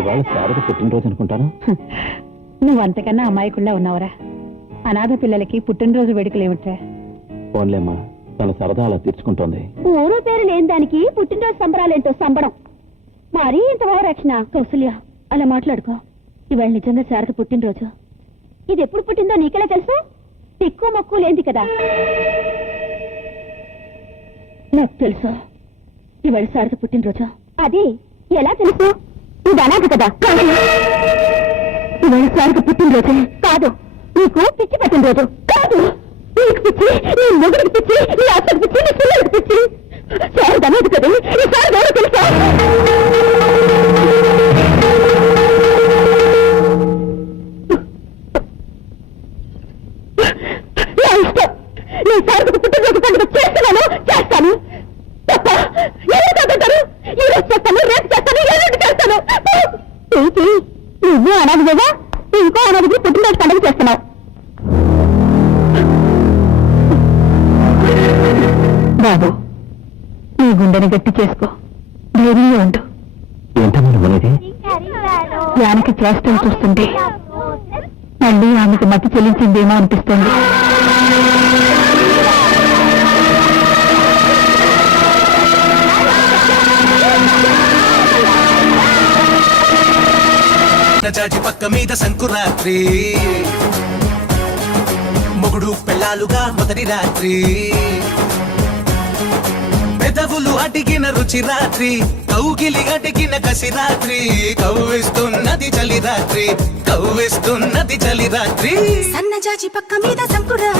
ఇవాళ శారద పుట్టినరోజు అనుకుంటాను. నువ్వు అంతకన్నా అమాయకుల్లా ఉన్నావురా. అనాథ పిల్లలకి పుట్టినరోజు వేడుకలేమిట్రా? ఫోన్లేమ్మా, తన సరదా అలా తీర్చుకుంటోంది. ఊరు పేరు లేని దానికి పుట్టినరోజు సంబరాలేంటో సంబడం. మరీ ఇంత రక్షణ. కౌసల్య, అలా మాట్లాడుకో. ఇవాళ నిజంగా శారద పుట్టినరోజు. ఇది ఎప్పుడు పుట్టిందో నీకెలా తెలుసు? తిక్కు మొక్కు లేంది కదా. నాకు తెలుసు ఇవాళ శారద పుట్టినరోజు. అది ఎలా తెలుసు? ఇది అనాథ కదా. ఇవాళ శారద పుట్టినరోజు కాదు. నీకు పిచ్చి పుట్టినరోజు కాదు. నీకు పిచ్చి, నీ మొగుడికి పిచ్చి, నీ అత్తకి పిచ్చి, నీ పిల్లలకి పిచ్చి. శారద అనాథ కదా. ఈ శారద ఎవరో తెలుసా? నా ఇష్టం. నీ శారదకు పుట్టినరోజు పండుగ చేస్తున్నాను, చేస్తాను. తప్ప ఎవరు కాదంటారు? ఈ రోజు చేస్తాను, రేపు చేస్తాను, ఎల్లుండి చేస్తాను. ఏంటి నువ్వు అనాథగా ఇంకో అనాథకి పుట్టినరోజు పండుగ చేస్తున్నావు? బాబు, నీ గుండెని గట్టి చేసుకో, ధైర్యంగా ఉండు. ఏంటమ్మా నువ్వనేది? యానికి చేష్టలు చూస్తుంటే మళ్ళీ ఆమెకు మతి చెల్లించిందేమో అనిపిస్తుంది. జాజి పక్క మీద సంకురాత్రి, మొగుడు పెళ్ళాలుగా మొదటి రాత్రి, పెదవులు అడిగిన రుచి రాత్రి, కౌగిలి అడిగిన కసి రాత్రి, కవ్విస్తున్నది చలి రాత్రి, కవ్విస్తున్నది చలి రాత్రి. సన్నజాజి పక్క మీద సంకురా